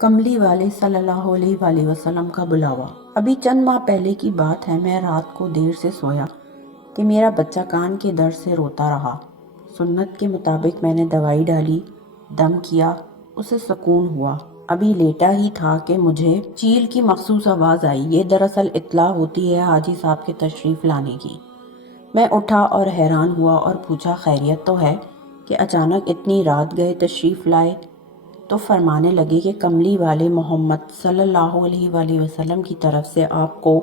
کملی والے صلی اللہ علیہ وآلہ وسلم کا بلاوا۔ ابھی چند ماہ پہلے کی بات ہے، میں رات کو دیر سے سویا کہ میرا بچہ کان کے درد سے روتا رہا۔ سنت کے مطابق میں نے دوائی ڈالی، دم کیا، اسے سکون ہوا۔ ابھی لیٹا ہی تھا کہ مجھے چیل کی مخصوص آواز آئی۔ یہ دراصل اطلاع ہوتی ہے حاجی صاحب کے تشریف لانے کی۔ میں اٹھا اور حیران ہوا اور پوچھا خیریت تو ہے کہ اچانک اتنی رات گئے تشریف لائے؟ تو فرمانے لگے کہ کملی والے محمد صلی اللہ علیہ وآلہ وسلم کی طرف سے آپ کو،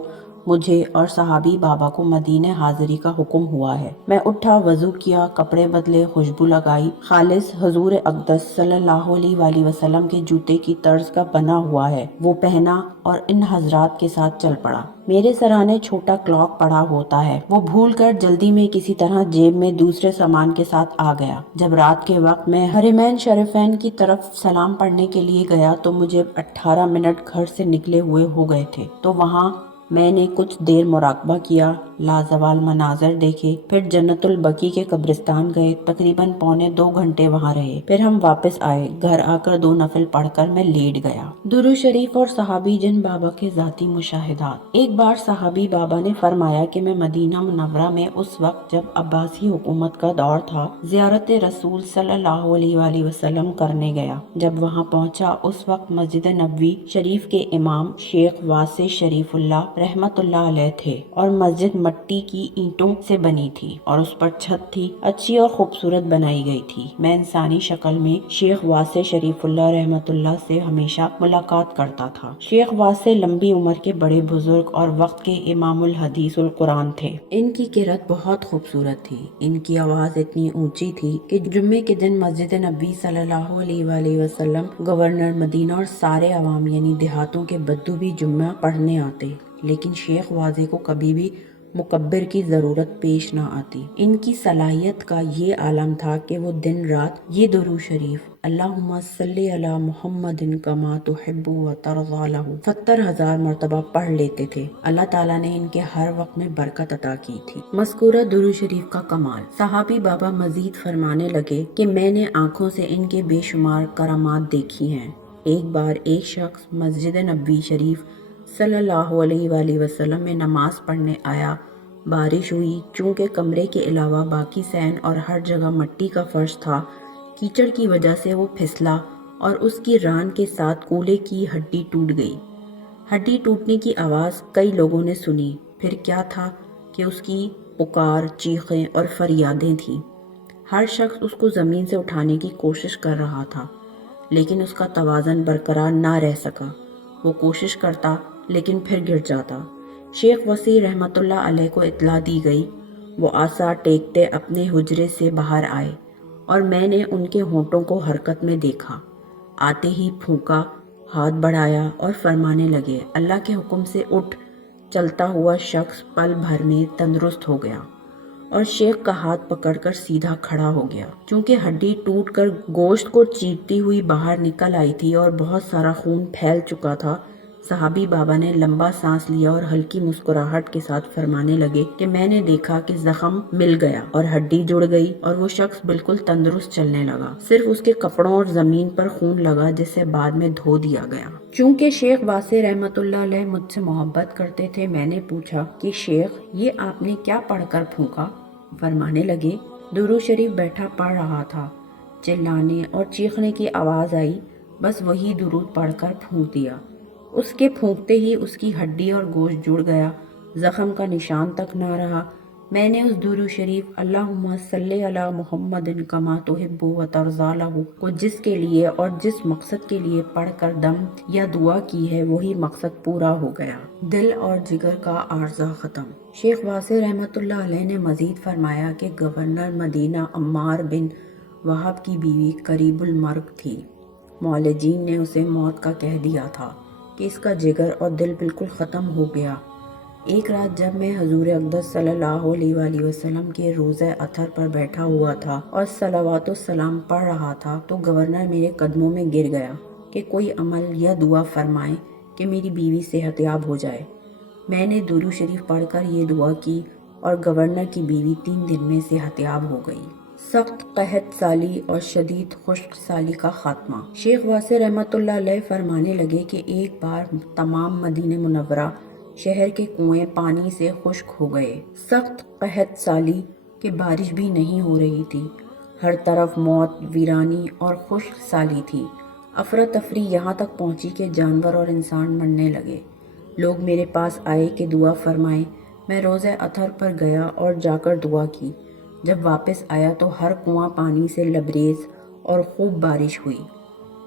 مجھے اور صحابی بابا کو مدینہ حاضری کا حکم ہوا ہے۔ میں اٹھا، وضو کیا، کپڑے بدلے، خوشبو لگائی، خالص حضور اقدس صلی اللہ علیہ وآلہ وسلم کے جوتے کی طرز کا بنا ہوا ہے وہ پہنا اور ان حضرات کے ساتھ چل پڑا۔ میرے سرانے چھوٹا کلاک پڑا ہوتا ہے، وہ بھول کر جلدی میں کسی طرح جیب میں دوسرے سامان کے ساتھ آ گیا۔ جب رات کے وقت میں حرمین شریفین کی طرف سلام پڑھنے کے لیے گیا تو مجھے 18 منٹ گھر سے نکلے ہوئے ہو گئے تھے۔ تو وہاں میں نے کچھ دیر مراقبہ کیا، لازوال مناظر دیکھے، پھر جنت البقیع کے قبرستان گئے، تقریباً پونے 2 گھنٹے وہاں رہے، پھر ہم واپس آئے۔ گھر آ کر 2 نفل پڑھ کر میں لیٹ گیا۔ درود شریف اور صحابی جن بابا کے ذاتی مشاہدات۔ ایک بار صحابی بابا نے فرمایا کہ میں مدینہ منورہ میں اس وقت جب عباسی حکومت کا دور تھا زیارت رسول صلی اللہ علیہ وآلہ وسلم کرنے گیا۔ جب وہاں پہنچا اس وقت مسجد نبوی شریف کے امام شیخ واسع شریف اللہ رحمت اللہ علیہ تھے اور مسجد مٹی کی اینٹوں سے بنی تھی اور اس پر چھت تھی، اچھی اور خوبصورت بنائی گئی تھی۔ میں انسانی شکل میں شیخ واسع شریف اللہ رحمت اللہ سے ہمیشہ ملاقات کرتا تھا۔ شیخ واسع لمبی عمر کے بڑے بزرگ اور وقت کے امام الحدیث القرآن تھے۔ ان کی قرأت بہت خوبصورت تھی۔ ان کی آواز اتنی اونچی تھی کہ جمعے کے دن مسجد نبوی صلی اللہ علیہ وآلہ وسلم، گورنر مدینہ اور سارے عوام یعنی دیہاتوں کے بدو بھی جمعہ پڑھنے آتے، لیکن شیخ واضح کو کبھی بھی مکبر کی ضرورت پیش نہ آتی۔ ان کی صلاحیت کا یہ عالم تھا کہ وہ دن رات یہ درود شریف اللہم صلی علی محمد کما تحب و ترضی لہ 70,000 مرتبہ پڑھ لیتے تھے۔ اللہ تعالیٰ نے ان کے ہر وقت میں برکت عطا کی تھی۔ مذکورہ درود شریف کا کمال۔ صحابی بابا مزید فرمانے لگے کہ میں نے آنکھوں سے ان کے بے شمار کرامات دیکھی ہیں۔ ایک بار ایک شخص مسجد نبوی شریف صلی اللہ علیہ وآلہ وسلم میں نماز پڑھنے آیا۔ بارش ہوئی، چونکہ کمرے کے علاوہ باقی صحن اور ہر جگہ مٹی کا فرش تھا، کیچڑ کی وجہ سے وہ پھسلا اور اس کی ران کے ساتھ کولے کی ہڈی ٹوٹ گئی۔ ہڈی ٹوٹنے کی آواز کئی لوگوں نے سنی، پھر کیا تھا کہ اس کی پکار، چیخیں اور فریادیں تھیں۔ ہر شخص اس کو زمین سے اٹھانے کی کوشش کر رہا تھا، لیکن اس کا توازن برقرار نہ رہ سکا۔ وہ کوشش کرتا لیکن پھر گر جاتا۔ شیخ وسیع رحمت اللہ علیہ کو اطلاع دی گئی۔ وہ عصا ٹیکتے اپنے حجرے سے باہر آئے اور میں نے ان کے ہونٹوں کو حرکت میں دیکھا۔ آتے ہی پھونکا، ہاتھ بڑھایا اور فرمانے لگے، اللہ کے حکم سے اٹھ۔ چلتا ہوا شخص پل بھر میں تندرست ہو گیا اور شیخ کا ہاتھ پکڑ کر سیدھا کھڑا ہو گیا۔ چونکہ ہڈی ٹوٹ کر گوشت کو چیرتی ہوئی باہر نکل آئی تھی اور بہت سارا خون پھیل چکا تھا، صحابی بابا نے لمبا سانس لیا اور ہلکی مسکراہٹ کے ساتھ فرمانے لگے کہ میں نے دیکھا کہ زخم مل گیا اور ہڈی جڑ گئی اور وہ شخص بالکل تندرست چلنے لگا۔ صرف اس کے کپڑوں اور زمین پر خون لگا جسے بعد میں دھو دیا گیا۔ چونکہ شیخ واسع رحمت اللہ علیہ مجھ سے محبت کرتے تھے، میں نے پوچھا کہ شیخ یہ آپ نے کیا پڑھ کر پھونکا؟ فرمانے لگے، درود شریف بیٹھا پڑھ رہا تھا، چلانے اور چیخنے کی آواز آئی، بس وہی درود پڑھ کر پھونک دیا۔ اس کے پھونکتے ہی اس کی ہڈی اور گوشت جڑ گیا، زخم کا نشان تک نہ رہا۔ میں نے اس درود شریف اللہم صلی علی محمد کما تحب و ترضی لہ کو جس کے لیے اور جس مقصد کے لیے پڑھ کر دم یا دعا کی ہے وہی مقصد پورا ہو گیا۔ دل اور جگر کا عارضہ ختم۔ شیخ واسع رحمت اللہ علیہ نے مزید فرمایا کہ گورنر مدینہ عمار بن وہب کی بیوی قریب المرگ تھی۔ معالجین نے اسے موت کا کہہ دیا تھا کہ اس کا جگر اور دل بالکل ختم ہو گیا۔ ایک رات جب میں حضور اقدس صلی اللہ علیہ وآلہ وسلم کے روضہ اطہر پر بیٹھا ہوا تھا اور صلوات و سلام پڑھ رہا تھا تو گورنر میرے قدموں میں گر گیا کہ کوئی عمل یا دعا فرمائے کہ میری بیوی صحت یاب ہو جائے۔ میں نے درود شریف پڑھ کر یہ دعا کی اور گورنر کی بیوی 3 دن میں صحت یاب ہو گئی۔ سخت قحط سالی اور شدید خشک سالی کا خاتمہ۔ شیخ واسع رحمۃ اللہ علیہ فرمانے لگے کہ ایک بار تمام مدینہ منورہ شہر کے کنویں پانی سے خشک ہو گئے۔ سخت قحط سالی کہ بارش بھی نہیں ہو رہی تھی، ہر طرف موت، ویرانی اور خشک سالی تھی۔ افراتفری یہاں تک پہنچی کہ جانور اور انسان مرنے لگے۔ لوگ میرے پاس آئے کہ دعا فرمائیں۔ میں روزہ اطہر پر گیا اور جا کر دعا کی۔ جب واپس آیا تو ہر کنواں پانی سے لبریز اور خوب بارش ہوئی۔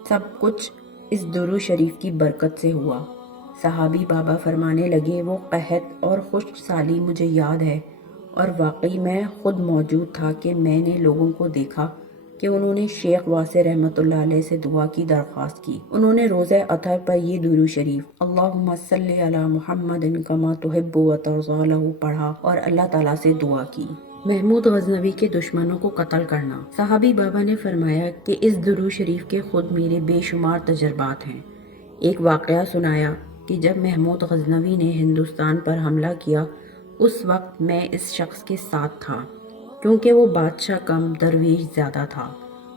سب کچھ اس درود شریف کی برکت سے ہوا۔ صحابی بابا فرمانے لگے، وہ قحط اور خشک سالی مجھے یاد ہے، اور واقعی میں خود موجود تھا کہ میں نے لوگوں کو دیکھا کہ انہوں نے شیخ واسع رحمۃ اللہ علیہ سے دعا کی درخواست کی۔ انہوں نے روزہ اطہر پر یہ درود شریف اللہم صلی علی محمد کما تحب و ترضی له پڑھا اور اللہ تعالیٰ سے دعا کی۔ محمود غزنوی کے دشمنوں کو قتل کرنا۔ صحابی بابا نے فرمایا کہ اس درود شریف کے خود میرے بے شمار تجربات ہیں۔ ایک واقعہ سنایا کہ جب محمود غزنوی نے ہندوستان پر حملہ کیا، اس وقت میں اس شخص کے ساتھ تھا، کیونکہ وہ بادشاہ کم درویش زیادہ تھا۔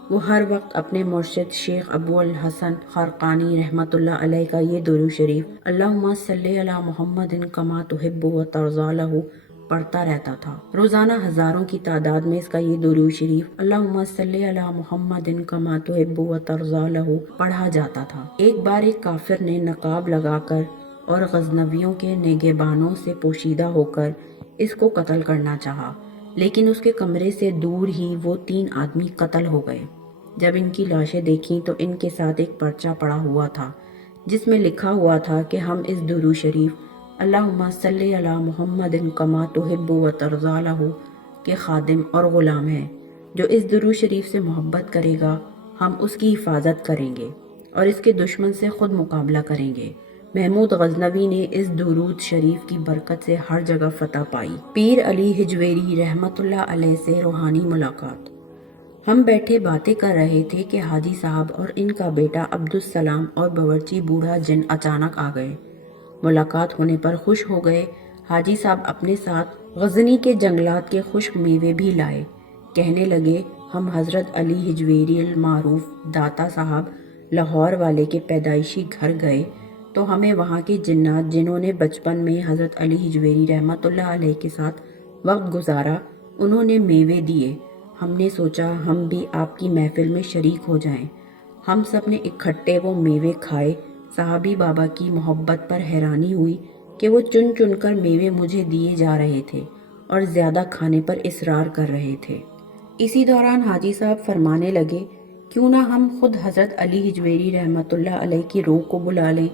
وہ ہر وقت اپنے مرشد شیخ ابو الحسن خرقانی رحمۃ اللہ علیہ کا یہ درود شریف اللہم صلی علی محمد کما تحب و ترضی له پڑھتا رہتا تھا۔ روزانہ ہزاروں کی تعداد میں اس کا یہ درود شریف اللہم صلی علی محمد کما تحب و ترضی له پڑھا جاتا تھا۔ ایک بار ایک کافر نے نقاب لگا کر اور غزنویوں کے نگہبانوں سے پوشیدہ ہو کر اس کو قتل کرنا چاہا، لیکن اس کے کمرے سے دور ہی وہ 3 آدمی قتل ہو گئے۔ جب ان کی لاشیں دیکھیں تو ان کے ساتھ ایک پرچہ پڑا ہوا تھا جس میں لکھا ہوا تھا کہ ہم اس درود شریف اللہم صلی علی محمد کما تحب و ترضی له کے خادم اور غلام ہیں۔ جو اس درود شریف سے محبت کرے گا ہم اس کی حفاظت کریں گے اور اس کے دشمن سے خود مقابلہ کریں گے۔ محمود غزنوی نے اس درود شریف کی برکت سے ہر جگہ فتح پائی۔ پیر علی حجویری رحمۃ اللہ علیہ سے روحانی ملاقات۔ ہم بیٹھے باتیں کر رہے تھے کہ حاجی صاحب اور ان کا بیٹا عبدالسلام اور باورچی بوڑھا جن اچانک آ گئے۔ ملاقات ہونے پر خوش ہو گئے۔ حاجی صاحب اپنے ساتھ غزنی کے جنگلات کے خشک میوے بھی لائے۔ کہنے لگے، ہم حضرت علی حجویری المعروف داتا صاحب لاہور والے کے پیدائشی گھر گئے تو ہمیں وہاں کے جنات جنہوں نے بچپن میں حضرت علی حجویری رحمۃ اللہ علیہ کے ساتھ وقت گزارا، انہوں نے میوے دیے۔ ہم نے سوچا ہم بھی آپ کی محفل میں شریک ہو جائیں۔ ہم سب نے اکٹھے وہ میوے کھائے۔ صحابی بابا کی محبت پر حیرانی ہوئی کہ وہ چن چن کر میوے مجھے دیے جا رہے تھے اور زیادہ کھانے پر اصرار کر رہے تھے۔ اسی دوران حاجی صاحب فرمانے لگے، کیوں نہ ہم خود حضرت علی حجویری رحمۃ اللہ علیہ کی روح کو بلا لیں۔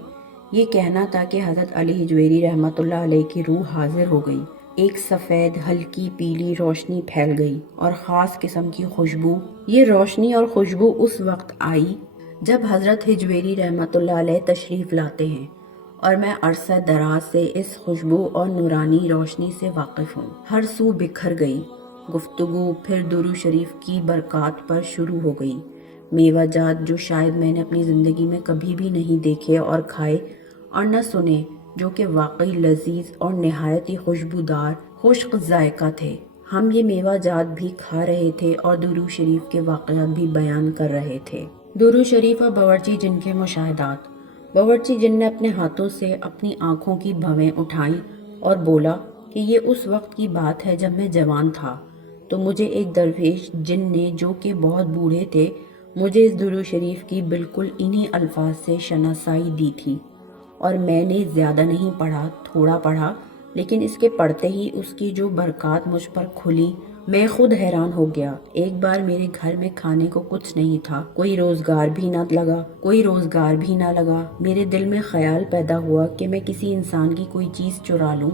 یہ کہنا تھا کہ حضرت علی حجویری رحمۃ اللہ علیہ کی روح حاضر ہو گئی۔ ایک سفید ہلکی پیلی روشنی پھیل گئی اور خاص قسم کی خوشبو۔ یہ روشنی اور خوشبو اس وقت آئی جب حضرت حجویری رحمۃ اللہ علیہ تشریف لاتے ہیں، اور میں عرصہ دراز سے اس خوشبو اور نورانی روشنی سے واقف ہوں۔ ہر سو بکھر گئی۔ گفتگو پھر درود شریف کی برکات پر شروع ہو گئی۔ میوہ جات جو شاید میں نے اپنی زندگی میں کبھی بھی نہیں دیکھے اور کھائے اور نہ سنے، جو کہ واقعی لذیذ اور نہایت ہی خوشبودار خشک ذائقہ تھے۔ ہم یہ میوہ جات بھی کھا رہے تھے اور درود شریف کے واقعات بھی بیان کر رہے تھے۔ درود شریف اور باورچی جن کے مشاہدات۔ باورچی جن نے اپنے ہاتھوں سے اپنی آنکھوں کی بھویں اٹھائیں اور بولا کہ یہ اس وقت کی بات ہے جب میں جوان تھا، تو مجھے ایک درویش جن نے، جو کہ بہت بوڑھے تھے، مجھے اس درود شریف کی بالکل انہی الفاظ سے شناسائی دی تھی، اور میں نے زیادہ نہیں پڑھا، تھوڑا پڑھا، لیکن اس کے پڑھتے ہی اس کی جو برکات مجھ پر کھلی، میں خود حیران ہو گیا۔ ایک بار میرے گھر میں کھانے کو کچھ نہیں تھا، کوئی روزگار بھی نہ لگا۔ میرے دل میں خیال پیدا ہوا کہ میں کسی انسان کی کوئی چیز چرا لوں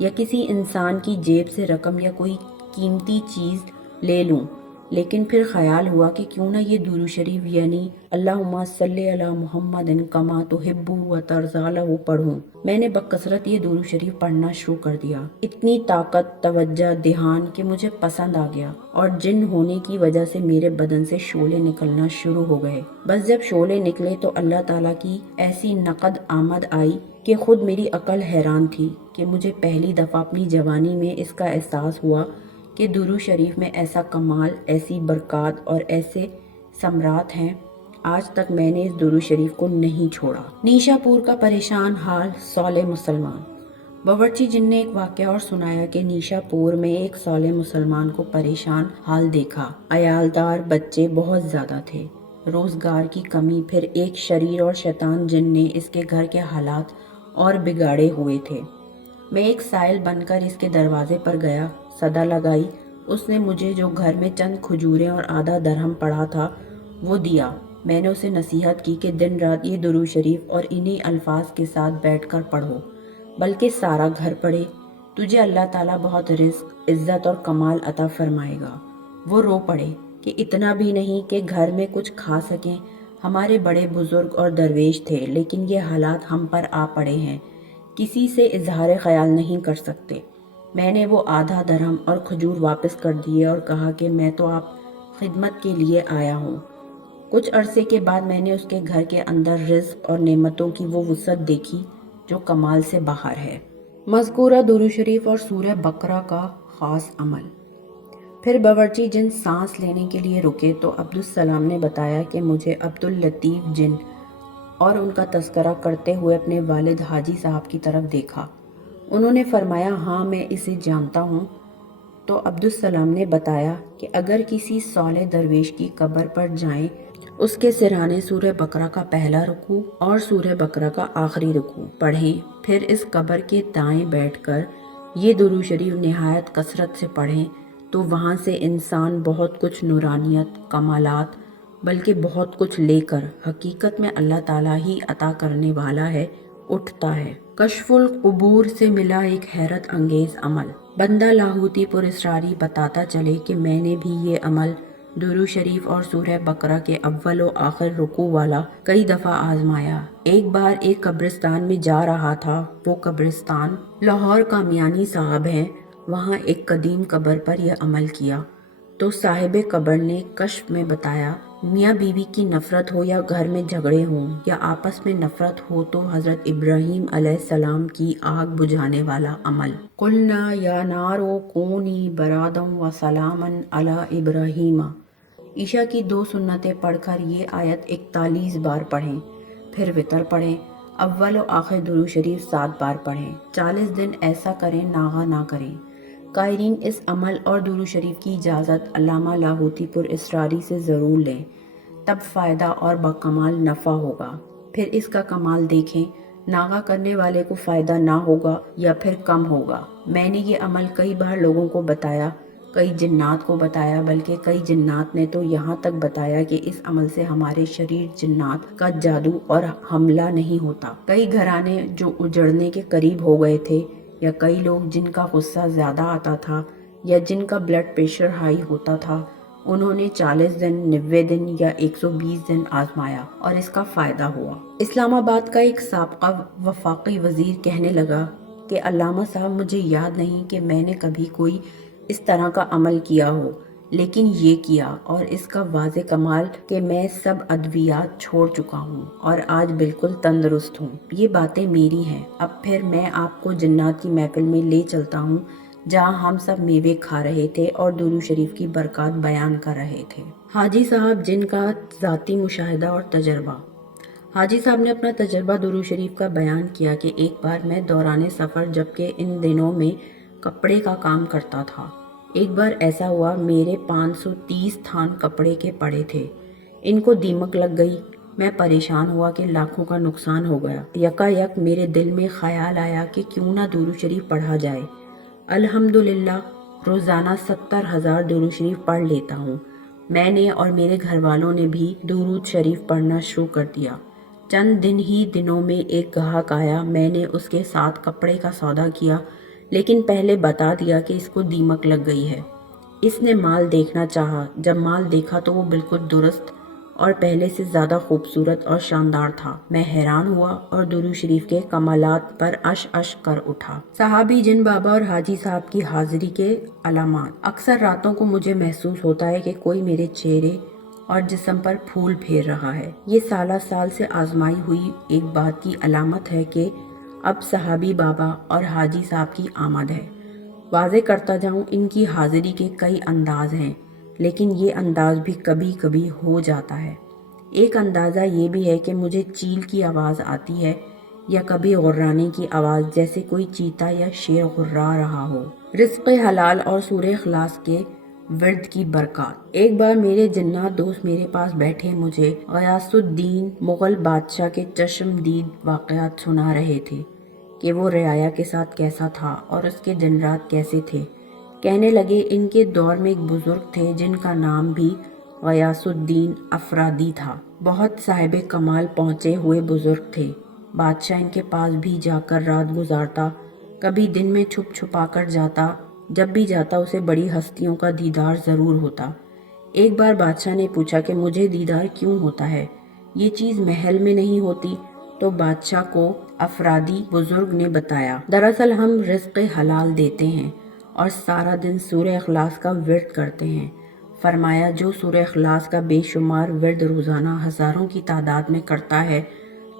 یا کسی انسان کی جیب سے رقم یا کوئی قیمتی چیز لے لوں، لیکن پھر خیال ہوا کہ کیوں نہ یہ درود شریف یعنی اللہم صلی علی محمد کما تحب و ترضی له پڑھوں۔ میں نے بکثرت یہ درود شریف پڑھنا شروع کر دیا۔ اتنی طاقت، توجہ، دھیان کہ مجھے پسند آ گیا، اور جن ہونے کی وجہ سے میرے بدن سے شعلے نکلنا شروع ہو گئے۔ بس جب شعلے نکلے تو اللہ تعالیٰ کی ایسی نقد آمد آئی کہ خود میری عقل حیران تھی کہ مجھے پہلی دفعہ اپنی جوانی میں اس کا احساس ہوا کہ درود شریف میں ایسا کمال، ایسی برکات اور ایسے ثمرات ہیں، آج تک میں نے اس درود شریف کو نہیں چھوڑا۔ نیشا پور کا پریشان حال، صالح مسلمان۔ باورچی جن نے ایک واقعہ اور سنایا کہ نیشا پور میں ایک صالح مسلمان کو پریشان حال دیکھا۔ عیالدار بچے بہت زیادہ تھے، روزگار کی کمی، پھر ایک شریر اور شیطان جن نے اس کے گھر کے حالات اور بگاڑے ہوئے تھے۔ میں ایک سائل بن کر اس کے دروازے پر گیا، صدا لگائی۔ اس نے مجھے جو گھر میں چند کھجوریں اور آدھا درہم پڑا تھا وہ دیا۔ میں نے اسے نصیحت کی کہ دن رات یہ درود شریف اور انہی الفاظ کے ساتھ بیٹھ کر پڑھو، بلکہ سارا گھر پڑھے، تجھے اللہ تعالیٰ بہت رزق، عزت اور کمال عطا فرمائے گا۔ وہ رو پڑے کہ اتنا بھی نہیں کہ گھر میں کچھ کھا سکیں، ہمارے بڑے بزرگ اور درویش تھے، لیکن یہ حالات ہم پر آ پڑے ہیں، کسی سے اظہار خیال نہیں کر سکتے۔ میں نے وہ آدھا درہم اور کھجور واپس کر دیے اور کہا کہ میں تو آپ خدمت کے لیے آیا ہوں۔ کچھ عرصے کے بعد میں نے اس کے گھر کے اندر رزق اور نعمتوں کی وہ وسعت دیکھی جو کمال سے باہر ہے۔ مذکورہ درود شریف اور سورہ بقرہ کا خاص عمل۔ پھر باورچی جن سانس لینے کے لیے رکے تو عبدالسلام نے بتایا کہ مجھے عبداللطیف جن اور ان کا تذکرہ کرتے ہوئے اپنے والد حاجی صاحب کی طرف دیکھا۔ انہوں نے فرمایا ہاں میں اسے جانتا ہوں۔ تو عبدالسلام نے بتایا کہ اگر کسی صالح درویش کی قبر پر جائیں، اس کے سرہانے سورہ بقرہ کا پہلا رکوع اور سورہ بقرہ کا آخری رکوع پڑھیں، پھر اس قبر کے دائیں بیٹھ کر یہ درود شریف نہایت کثرت سے پڑھیں تو وہاں سے انسان بہت کچھ نورانیت، کمالات، بلکہ بہت کچھ لے کر، حقیقت میں اللہ تعالیٰ ہی عطا کرنے والا ہے، اٹھتا ہے۔ کشف القبور سے ملا ایک حیرت انگیز عمل۔ بندہ لاہوتی پر اسراری بتاتا چلے کہ میں نے بھی یہ عمل درود شریف اور سورہ بقرہ کے اول و آخر رکوع والا کئی دفعہ آزمایا۔ ایک بار ایک قبرستان میں جا رہا تھا، وہ قبرستان لاہور کا میانی صاحب ہے، وہاں ایک قدیم قبر پر یہ عمل کیا تو صاحب قبر نے کشف میں بتایا، میاں بیوی کی نفرت ہو یا گھر میں جھگڑے ہوں یا آپس میں نفرت ہو تو حضرت ابراہیم علیہ السلام کی آگ بجھانے والا عمل۔ قلنا یا نار کونی بردا وسلاما علی ابراہیم۔ عشاء کی 2 سنتیں پڑھ کر یہ آیت 41 بار پڑھیں، پھر وتر پڑھیں، اول و آخر درود شریف 7 بار پڑھیں، 40 دن ایسا کریں، ناغہ نہ کریں۔ قائرین اس عمل اور درود شریف کی اجازت علامہ لاہوتی پر اسراری سے ضرور لیں، تب فائدہ اور بکمال نفع ہوگا۔ پھر اس کا کمال دیکھیں، ناغہ کرنے والے کو فائدہ نہ ہوگا یا پھر کم ہوگا۔ میں نے یہ عمل کئی بار لوگوں کو بتایا، کئی جنات کو بتایا، بلکہ کئی جنات نے تو یہاں تک بتایا کہ اس عمل سے ہمارے شریر جنات کا جادو اور حملہ نہیں ہوتا۔ کئی گھرانے جو اجڑنے کے قریب ہو گئے تھے، یا کئی لوگ جن کا غصہ زیادہ آتا تھا یا جن کا بلڈ پریشر ہائی ہوتا تھا، انہوں نے 40 دن، 90 دن یا 120 دن آزمایا اور اس کا فائدہ ہوا۔ اسلام آباد کا ایک سابقہ وفاقی وزیر کہنے لگا کہ علامہ صاحب مجھے یاد نہیں کہ میں نے کبھی کوئی اس طرح کا عمل کیا ہو، لیکن یہ کیا اور اس کا واضح کمال کہ میں سب ادویات چھوڑ چکا ہوں اور آج بالکل تندرست ہوں۔ یہ باتیں میری ہیں۔ اب پھر میں آپ کو جنات کی محفل میں لے چلتا ہوں جہاں ہم سب میوے کھا رہے تھے اور درود شریف کی برکات بیان کر رہے تھے۔ حاجی صاحب جن کا ذاتی مشاہدہ اور تجربہ۔ حاجی صاحب نے اپنا تجربہ درود شریف کا بیان کیا کہ ایک بار میں دوران سفر، جبکہ ان دنوں میں کپڑے کا کام کرتا تھا، ایک بار ایسا ہوا میرے 530 تھان کپڑے کے پڑے تھے، ان کو دیمک لگ گئی۔ میں پریشان ہوا کہ لاکھوں کا نقصان ہو گیا۔ یکا میرے دل میں خیال آیا کہ کیوں نہ درود شریف پڑھا جائے۔ الحمدللہ روزانہ 70,000 درود شریف پڑھ لیتا ہوں۔ میں نے اور میرے گھر والوں نے بھی درود شریف پڑھنا شروع کر دیا۔ چند دنوں میں ایک گاہک آیا، میں نے اس کے ساتھ کپڑے کا سودا کیا، لیکن پہلے بتا دیا کہ اس کو دیمک لگ گئی ہے۔ اس نے مال دیکھنا چاہا، جب مال دیکھا تو وہ بالکل درست اور پہلے سے زیادہ خوبصورت اور شاندار تھا۔ میں حیران ہوا اور درود شریف کے کمالات پر اش کر اٹھا۔ صحابی جن بابا اور حاجی صاحب کی حاضری کے علامات۔ اکثر راتوں کو مجھے محسوس ہوتا ہے کہ کوئی میرے چہرے اور جسم پر پھول پھیر رہا ہے۔ یہ سالہ سال سے آزمائی ہوئی ایک بات کی علامت ہے کہ اب صحابی بابا اور حاجی صاحب کی آمد ہے۔ واضح کرتا جاؤں، ان کی حاضری کے کئی انداز ہیں، لیکن یہ انداز بھی کبھی کبھی ہو جاتا ہے۔ ایک اندازہ یہ بھی ہے کہ مجھے چیل کی آواز آتی ہے یا کبھی غرانے کی آواز، جیسے کوئی چیتا یا شیر غرا رہا ہو۔ رزق حلال اور سورہ اخلاص کے ورد کی برکات۔ ایک بار میرے جنات دوست میرے پاس بیٹھے مجھے غیاث الدین مغل بادشاہ کے چشمدید واقعات سنا رہے تھے کہ وہ رعایا کے ساتھ کیسا تھا اور اس کے دن رات کیسے تھے۔ کہنے لگے ان کے دور میں ایک بزرگ تھے جن کا نام بھی غیاث الدین افرادی تھا۔ بہت صاحب کمال پہنچے ہوئے بزرگ تھے۔ بادشاہ ان کے پاس بھی جا کر رات گزارتا، کبھی دن میں چھپ چھپا کر جاتا، جب بھی جاتا اسے بڑی ہستیوں کا دیدار ضرور ہوتا۔ ایک بار بادشاہ نے پوچھا کہ مجھے دیدار کیوں ہوتا ہے، یہ چیز محل میں نہیں ہوتی؟ تو بادشاہ کو افرادی بزرگ نے بتایا، دراصل ہم رزق حلال دیتے ہیں اور سارا دن سورہ اخلاص کا ورد کرتے ہیں۔ فرمایا جو سورہ اخلاص کا بے شمار ورد روزانہ ہزاروں کی تعداد میں کرتا ہے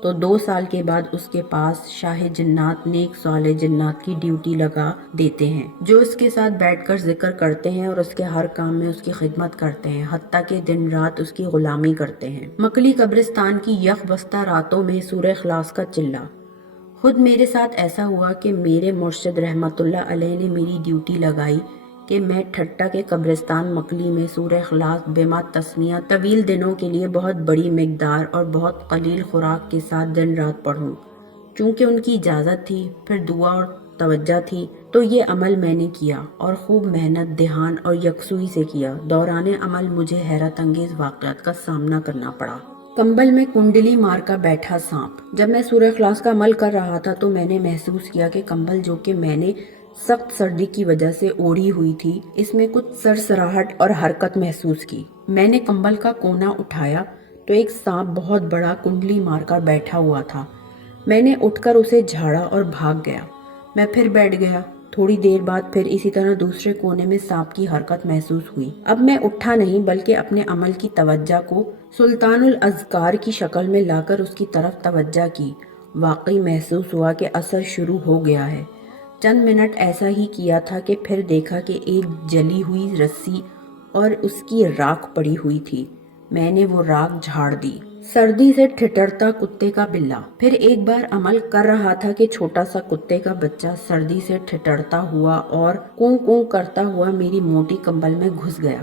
تو 2 سال کے بعد اس کے پاس شاہ جنات نیک صالح جنات کی ڈیوٹی لگا دیتے ہیں، جو اس کے ساتھ بیٹھ کر ذکر کرتے ہیں اور اس کے ہر کام میں اس کی خدمت کرتے ہیں، حتیٰ کہ دن رات اس کی غلامی کرتے ہیں۔ مکلی قبرستان کی یک بستہ راتوں میں سورہ اخلاص کا چلہ۔ خود میرے ساتھ ایسا ہوا کہ میرے مرشد رحمت اللہ علیہ نے میری ڈیوٹی لگائی کہ میں ٹھٹا کے قبرستان مکلی میں سورہ اخلاص بما تسمیہ طویل دنوں کے لیے بہت بڑی مقدار اور بہت قلیل خوراک کے ساتھ دن رات پڑھوں۔ چونکہ ان کی اجازت تھی، پھر دعا اور توجہ تھی، تو یہ عمل میں نے کیا اور خوب محنت، دھیان اور یکسوئی سے کیا۔ دوران عمل مجھے حیرت انگیز واقعات کا سامنا کرنا پڑا۔ کمبل میں کنڈلی مار کا بیٹھا سانپ۔ جب میں سورہ اخلاص کا عمل کر رہا تھا تو میں نے محسوس کیا کہ کمبل جو کہ میں نے سخت سردی کی وجہ سے اوڑھی ہوئی تھی، اس میں کچھ سرسراہٹ اور حرکت محسوس کی۔ میں نے کمبل کا کونا اٹھایا تو ایک سانپ بہت بڑا کنڈلی مار کر بیٹھا ہوا تھا۔ میں نے اٹھ کر اسے جھاڑا اور بھاگ گیا۔ میں پھر بیٹھ گیا۔ تھوڑی دیر بعد پھر اسی طرح دوسرے کونے میں سانپ کی حرکت محسوس ہوئی۔ اب میں اٹھا نہیں بلکہ اپنے عمل کی توجہ کو سلطان الاذکار کی شکل میں لا کر اس کی طرف توجہ کی۔ واقعی محسوس ہوا کہ اثر شروع ہو گیا ہے۔ چند منٹ ایسا ہی کیا تھا کہ پھر دیکھا کہ ایک جلی ہوئی رسی اور اس کی راکھ پڑی ہوئی تھی۔ میں نے وہ راکھ جھاڑ دی۔ سردی سے ٹھٹرتا کتے کا بلہ۔ پھر ایک بار عمل کر رہا تھا کہ چھوٹا سا کتے کا بچہ سردی سے ٹھٹرتا ہوا اور کوں کوں کرتا ہوا میری موٹی کمبل میں گھس گیا۔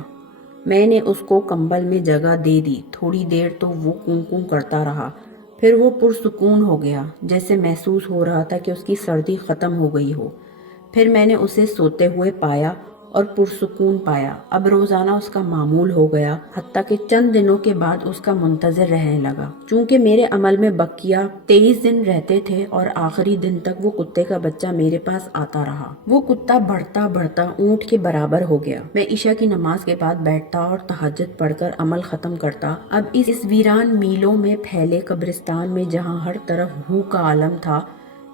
میں نے اس کو کمبل میں جگہ دے دی۔ تھوڑی دیر تو وہ کوں کوں کرتا رہا، پھر وہ پرسکون ہو گیا، جیسے محسوس ہو رہا تھا کہ اس کی سردی ختم ہو گئی ہو۔ پھر میں نے اسے سوتے ہوئے پایا اور پرسکون پایا۔ اب روزانہ اس کا معمول ہو گیا، حتیٰ کہ چند دنوں کے بعد اس کا منتظر رہنے لگا۔ چونکہ میرے عمل میں بقیہ 23 دن رہتے تھے اور آخری دن تک وہ کتے کا بچہ میرے پاس آتا رہا۔ وہ کتا بڑھتا بڑھتا اونٹ کے برابر ہو گیا۔ میں عشاء کی نماز کے بعد بیٹھتا اور تہجد پڑھ کر عمل ختم کرتا۔ اب اس ویران میلوں میں پھیلے قبرستان میں جہاں ہر طرف ہو کا عالم تھا،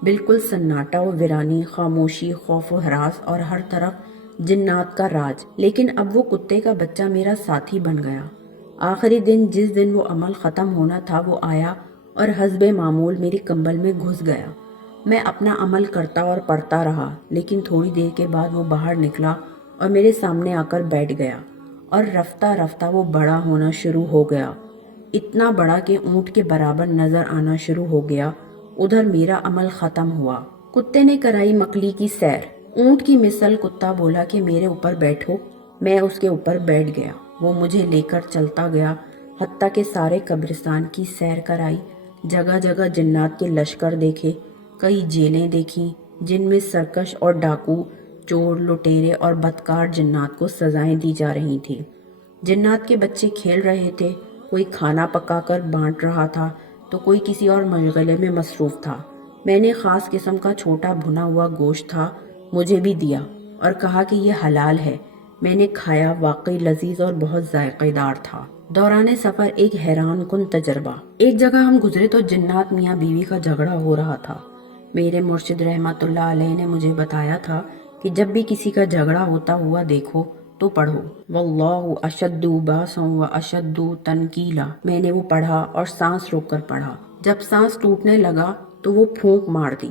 بالکل سناٹا و ویرانی، خاموشی، خوف و ہراس اور ہر طرف جنات کا راج، لیکن اب وہ کتے کا بچہ میرا ساتھی بن گیا۔ آخری دن جس دن وہ عمل ختم ہونا تھا وہ آیا اور حسب معمول میری کمبل میں گھس گیا۔ میں اپنا عمل کرتا اور پڑھتا رہا، لیکن تھوڑی دیر کے بعد وہ باہر نکلا اور میرے سامنے آ کر بیٹھ گیا، اور رفتہ رفتہ وہ بڑا ہونا شروع ہو گیا، اتنا بڑا کہ اونٹ کے برابر نظر آنا شروع ہو گیا۔ ادھر میرا عمل ختم ہوا۔ کتے نے کرائی مکلی کی سیر۔ اونٹ کی مثل کتا بولا کہ میرے اوپر بیٹھو۔ میں اس کے اوپر بیٹھ گیا۔ وہ مجھے لے کر چلتا گیا، حتیٰ کہ سارے قبرستان کی سیر کرائی، جگہ جگہ جنات کے لشکر دیکھے، کئی جیلیں دیکھیں جن میں سرکش اور ڈاکو، چور، لٹیرے اور بدکار جنات کو سزائیں دی جا رہی تھیں۔ جنات کے بچے کھیل رہے تھے، کوئی کھانا پکا کر بانٹ رہا تھا تو کوئی کسی اور مشغلے میں مصروف تھا۔ میں نے خاص قسم کا چھوٹا بھنا ہوا گوشت تھا، مجھے بھی دیا اور کہا کہ یہ حلال ہے۔ میں نے کھایا، واقعی لذیذ اور بہت ذائقہ دار تھا۔ دوران سفر ایک حیران کن تجربہ۔ ایک جگہ ہم گزرے تو جنات میاں بیوی کا جھگڑا ہو رہا تھا۔ میرے مرشد رحمت اللہ علیہ نے مجھے بتایا تھا کہ جب بھی کسی کا جھگڑا ہوتا ہوا دیکھو تو پڑھو واللہ اشد باسا و اشد تنکیلا۔ میں نے وہ پڑھا اور سانس روک کر پڑھا۔ جب سانس ٹوٹنے لگا تو وہ پھونک مار دی۔